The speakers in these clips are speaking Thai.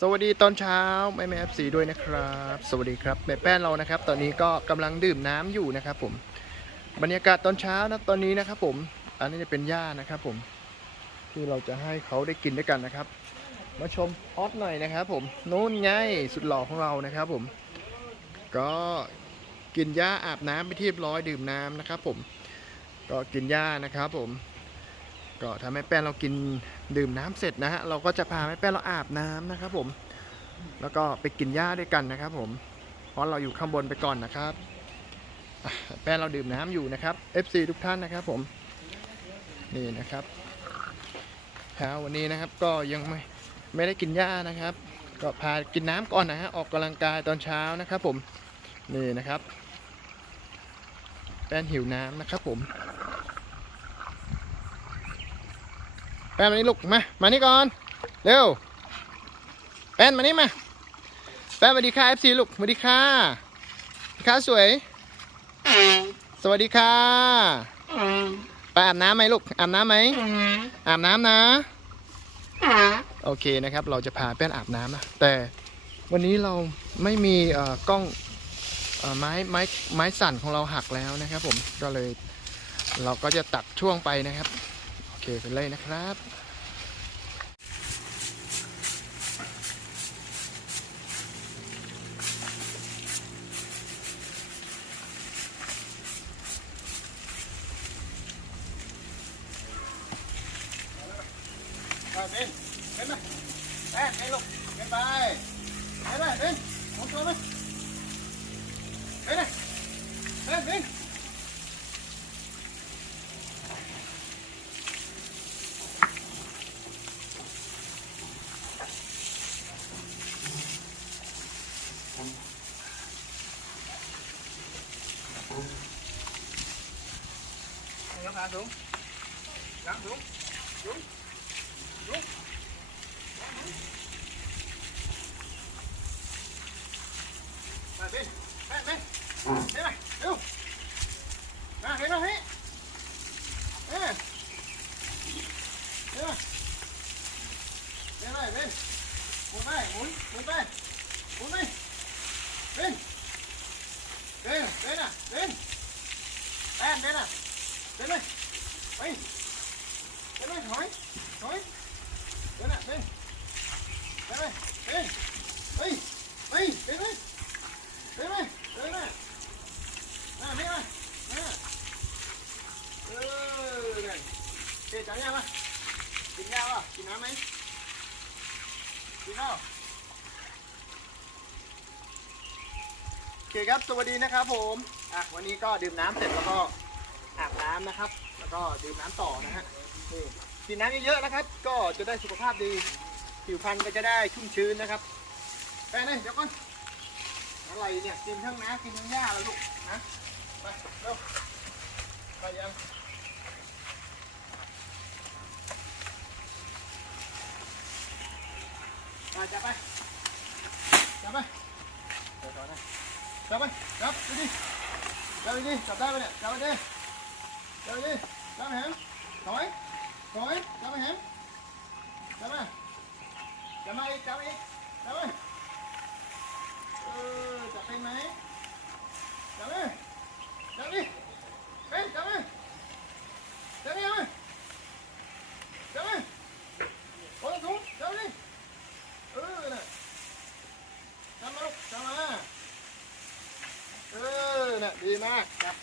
สวัสดีตอนเช้าแม่แม่เอฟซีด้วยนะครับ สวัสดีครับแม่แป้นเรานะครับ ตอนนี้ก็กำลังดื่มน้ำอยู่นะครับ ผม บรรยากาศตอนเช้านะตอนนี้นะครับ ผม อันนี้จะเป็นหญ้านะครับ ผม ที่เราจะให้เขาได้กินด้วยกันนะครับ มาชมออสหน่อยนะครับ ผมนู้นไงสุดหล่อของเรานะครับ ผม ก็กินหญ้าอาบน้ำไปที่เรียบร้อยดื่มน้ำนะครับ ผม ก็กินหญ้านะครับ ผม ก็ถ้าแม่แป้นเรากินดื่มน้ำเสร็จนะฮะเราก็จะพาแม่แป้นเราอาบน้ำนะครับผม แล้วก็ไปกินหญ้าด้วยกันนะครับ ผม เพราะเราอยู่ข้างบนไปก่อนนะครับแป้นเราดื่มน้ำอยู่นะครับ FC ทุกท่านนะครับ ผมนี่นะครับเช้าวันนี้นะครับก็ยังไม่ไม่ได้กินหญ้านะครับ ก็พากินน้ำก่อนนะฮะออกกำลังกายตอนเช้านะครับ ผมนี่นะครับ แป้นหิวน้ำนะครับ ผม แป้นมานี่ลูกมา มานี่ก่อน เร็ว แป้นมานี่มา แป้นสวัสดีค่ะเอฟซีลูกสวัสดีค่ะค่ะสวย สวัสดีค่ะไปอาบน้ำไหมลูก อาบน้ำไหมอาบน้ำนะ โอเคนะครับ เราจะพาแป้นอาบน้ำนะ แต่วันนี้เราไม่มีเอ่อกล้องอไม้ไม้ไม้สั่นของเราหักแล้วนะครับผม ก็เลยเราก็จะตัดช่วงไปนะครับ เคไปเลยนะครับไปเบนเบนมาแอนเบนลูกเบนไปเบนไปเบนมองตัวไหมเบนเลยเบนเบน ยกขาสูงยกสูง มาเบนเบนเบนเบนมาเร็วมาเบนมาเฮ้ยเฮ้ยเบนมาเบนไปเบนหมุนไปหมุนหมุนไปหมุนไปเบนเบนเบนอะเบนแอนเบนอะเบนเลยไปเบนเลยถอยถอยเบนอะเบนเบนเลยเบนไปไปเบนเลย เฮ้ยเฮ้ยมามาไม่มามาเออเนี่ย เจ๊จ๋าเนี่ยมากินยาปะกินน้ำไหมกินข้าวโอเคครับ สวัสดีนะครับผมอะวันนี้ก็ดื่มน้ำเสร็จแล้วก็อาบน้ำนะครับ แล้วก็ดื่มน้ำต่อนะฮะนี่กินน้ำเยอะๆนะครับ ก็จะได้สุขภาพดี ผิวพรรณก็จะได้ชุ่มชื้นนะครับไปเลยเดี๋ยวก่อนอะไรเนี่ยกินทั้งน้ำกินทั้งหญ้าแล้วลูกนะไปเร็วไปยัง ไปจับไปจับไปเดี๋ยวก่อนนะจับไปจับไปดิจับไปดิจับได้ปะเนี่ยจับไปดิจับไปดิจับไจับ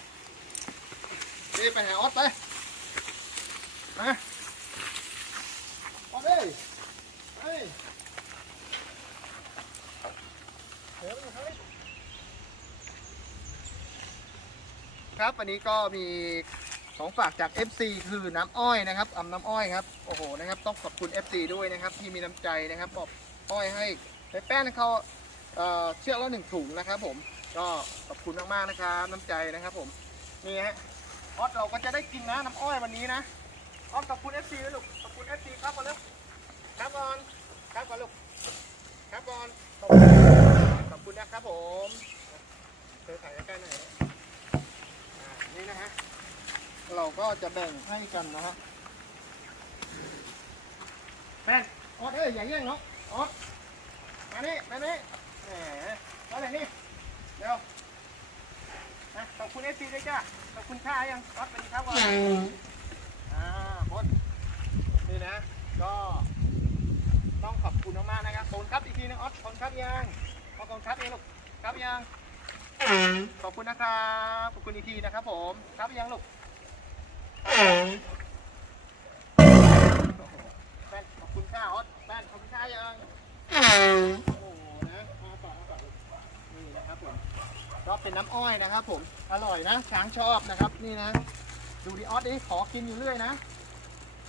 ดีไปหาออสไปมาออสเอ้ยเฮ้ยครับวันนี้ก็มีของฝากจาก FC คือน้ำอ้อยนะครับอำน้ำอ้อยครับโอ้โหนะครับต้องขอบคุณ FC ด้วยนะครับที่มีน้ำใจนะครับบอกอ้อยให้แป้งเขาเอ่อเชือกละหนึ่งถุงนะครับผม ก็ขอบคุณมากๆนะครับน้ำใจนะครับผมนี่ฮะออสเราก็จะได้กินนะน้ำอ้อยวันนี้นะออสขอบคุณ FC ด้วยลูกขอบคุณ FC ครับก่อนเร็วครับก่อนครับก่อนลูกครับก่อนขอบคุณนะครับผมเธอถ่ายใกล้ๆหน่อยนี่นะฮะเราก็จะแบ่งให้กันนะฮะแป้งออสเอ้ยอย่าแย่งเนาะออสมานี่มานี่แหมมาไหนนี่ เดี๋ยวนะขอบคุณเอฟซีด้วยจ้าขอบคุณค่ายังวัดเป็นครับก่อนอ่าบนนี่นะ ก็ต้องขอบคุณมากๆนะครับขอบคุณครับอีกทีนึงออสขอบคุณครับยังขอบคุณครับเองลูกครับยังขอบคุณนะครับขอบคุณอีกทีนะครับ ผมครับยังลูกแป้นขอบคุณค่าออสแป้นขอบคุณค่ายัง ก็เป็นน้ำอ้อยนะครับผม อร่อยนะ ช้างชอบนะครับ นี่นะ ดูดิออสดิขอกินอยู่เรื่อยนะ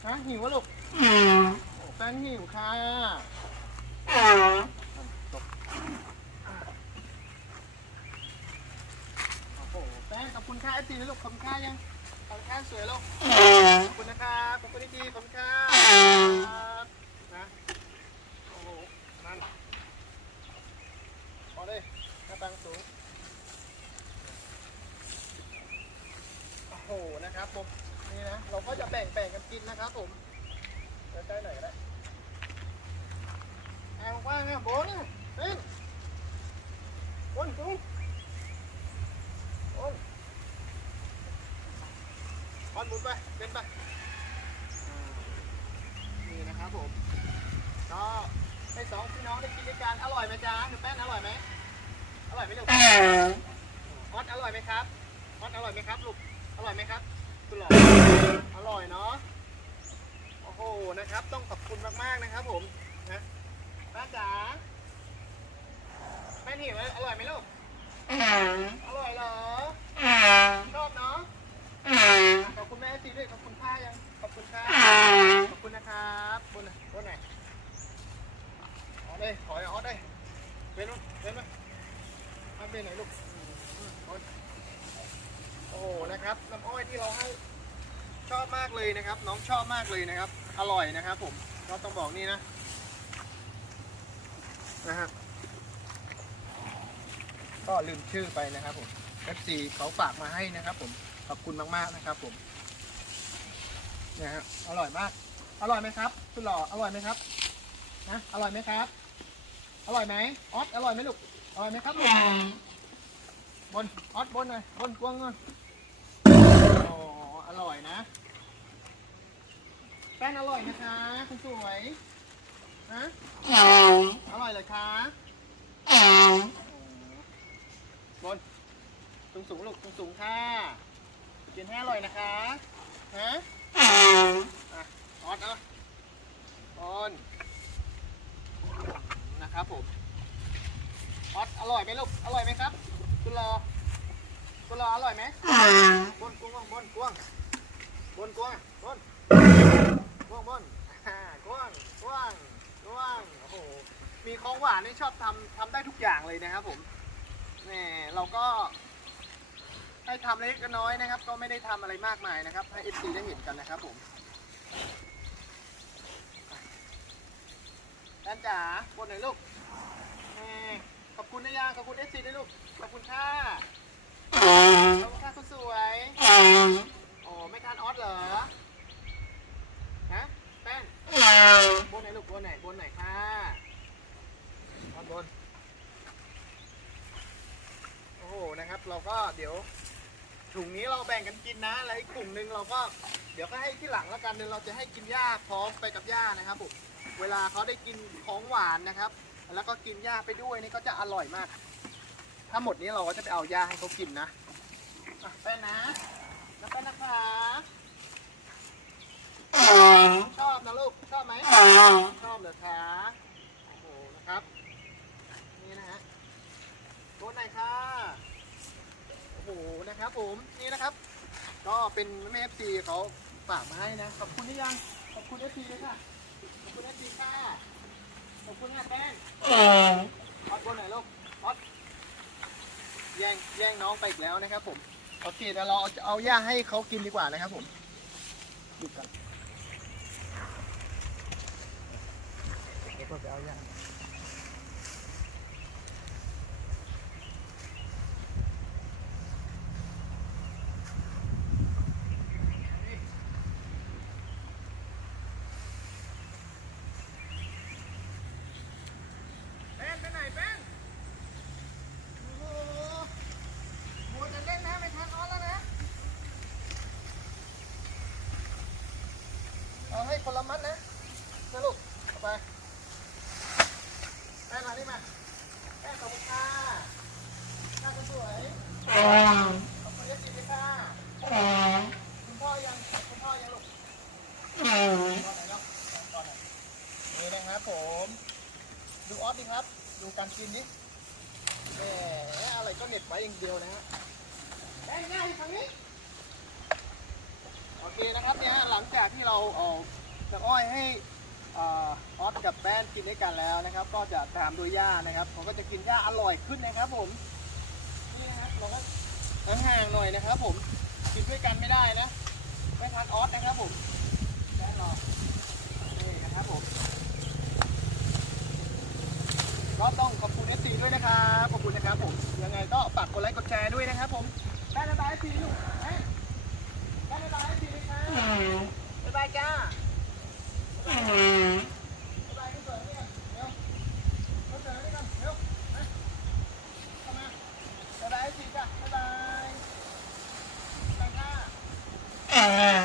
ฮะหิววะลูกแฟนหิวค่ะโอ้โหแฟนขอบคุณค่าไอซีนะลูกขอบคุณค่ายังขอบคุณค่าสวยลูกขอบคุณนะครับขอบคุณดีๆขอบคุณครับนะโอ้โหนั่นพอเลย หน้าตังสูงโอ้โหนะครับผมนี่นะเราก็จะแบ่งแบ่งกันกินนะครับผมใกล้ๆหน่อยก็ได้เอาว่างอะบนเต้นบนสูงบนบอลหมุนไปเป็นไปนี่นะครับผมก็ให้สองพี่น้องได้กินด้วยกันอร่อยไหมจ๊ะหนูแป้นอร่อยไหม อร่อยไหมลูกออสอร่อยไหมครับออสอร่อยไหมครับลูก อร่อยไหมครับคุณหล่ออร่อยเนาะ โอ้โห นะครับ ต้องขอบคุณมากๆนะครับผม นะแม่จ๋าแม่หิวไหมอร่อยไหมลูก อร่อยเหรอ ชอบเนาะ ขอบคุณแม่ซีด้วยขอบคุณค่ายัง ขอบคุณค่าขอบคุณนะครับบนไหนบนไหนออเลยขอให้ออสได้เป็นมั้ยเป็นมั้ย เป็นไหนลูกโอ้โหนะครับน้ำอ้อยที่เราให้ชอบมากเลยนะครับ น้องชอบมากเลยนะครับ อร่อยนะครับ ผมก็ต้องบอกนี่นะนะฮะก็ลืมชื่อไปนะครับผม FC เขาฝากมาให้นะครับ ผมขอบคุณมากๆนะครับ ผมนะฮะอร่อยมาก อร่อยไหมครับคุณหล่ออร่อยไหมครับนะอร่อยไหมครับ อร่อยไหมออสอร่อยไหมลูก อร่อยไหมครับลูกบนออสบนหน่อยบนกวางหน่อยโอ้อร่อยนะ แป้งอร่อยนะคะคุณสวยฮะอร่อยเลยคะบนสูงสูงลูกสูงสูงค่ะกินให้อร่อยนะคะฮะอออสเอาบนนะครับผม ออสอร่อยไหมลูก อร่อยไหมครับ คุณรอ คุณรออร่อยไหมบนกวางบนกวางบนกวางบนกวางบนอ่ากวางกวางกวางโอ้โห มีของหวานนี่ชอบทำทำได้ทุกอย่างเลยนะครับผมแหมเราก็ให้ทำเล็กก็น้อยนะครับ ก็ไม่ได้ทำอะไรมากมายนะครับ ให้เอฟซีได้เห็นกันนะครับผมแอนจ๋าบนหน่อยลูกแหม่ข อบคุณนะยาขอบคุณเอฟซีด้วยลูก ขอบคุณค่ะ ขอบคุณค่ะคุณสวย โอ้ไม่ทานออสเหรอ ฮะ แป้งบนไหนลูกบนไหนบนไหนค่ะออสบน โอ้โห นะครับ เราก็เดี๋ยวถุงนี้เราแบ่งกันกินนะแล้วอีกกลุ่มหนึ่งเราก็เดี๋ยวก็ให้ที่หลังแล้วกันเดี๋ยวเราจะให้กินหญ้าพร้อมไปกับหญ้านะครับผม เวลาเขาได้กินของหวานนะครับ แล้วก็กินหญ้าไปด้วยนี่ก็จะอร่อยมาก ถ้าหมดนี้เราก็จะไปเอาหญ้าให้เขากินนะอะแป้นนะแล้วแป้นนะคะชอบนะลูกชอบไหมชอบเหรอคะโอ้โหนะครับนี่นะฮะโดนไหนอยคะโอ้โหนะครับ ผมนี่นะครับ ก็เป็นแม่เอฟซีเขาฝากมาให้นะขอบคุณที่ยังขอบคุณเอฟซีด้วยค่ะขอบคุณเอฟซีค่ะขอบคุณค่ะแป้ง ออดบนไหนลูกออดแย่งแย่งน้องไปอีกแล้วนะครับผมโอเคเดี๋ยวเราเอาหญ้าให้เขากินดีกว่านะครับผมหยุดกันเดี๋ยวก็ไปเอาหญ้าเป็นเป็น คนละมัดนะนะลูกเอาไปแม่มานี่มาแม่ขอบคุณค่ะหน้าคนสวยขอบคุณยายจีด้วยค่ะคุณพ่อยังคุณพ่อยังลูกพ่อไหนเนาะพ่อไหนนี่นะครับผม ดูออสดิครับ ดูการกินดิแหมอะไรก็เหน็บไว้อย่างเดียวนะฮะได้ง่ายทางนี้โอเคนะครับเนี่ยหลังจากที่เราเอา น้ำอ้อยให้ออสกับแบนกินด้วยกันแล้วนะครับ ก็จะตามด้วยหญ้านะครับเขาก็จะกินหญ้าอร่อยขึ้นนะครับ ผมนี่นะครับเราก็ห่างๆหน่อยนะครับ ผมกินด้วยกันไม่ได้นะไม่ทันออสนะครับ ผมแบนรอนี่นะครับผมก็ต้องขอบคุณเอสซีด้วยนะครับขอบคุณนะครับผมยังไงก็ฝากกดไลค์กดแชร์ด้วยนะครับ ผมแบนระบายเอสซีลูกเอ๊ะ บ๊ายบายทีนี้ค่ะบ๊ายบายจ้าบ๊ายบายคุณเสือนี่กันเร็วคุณเสือนี่กันเร็วมาเข้ามาบ๊ายบายทีจ้าบ๊ายบายบ๊ายบายค่ะ บ๊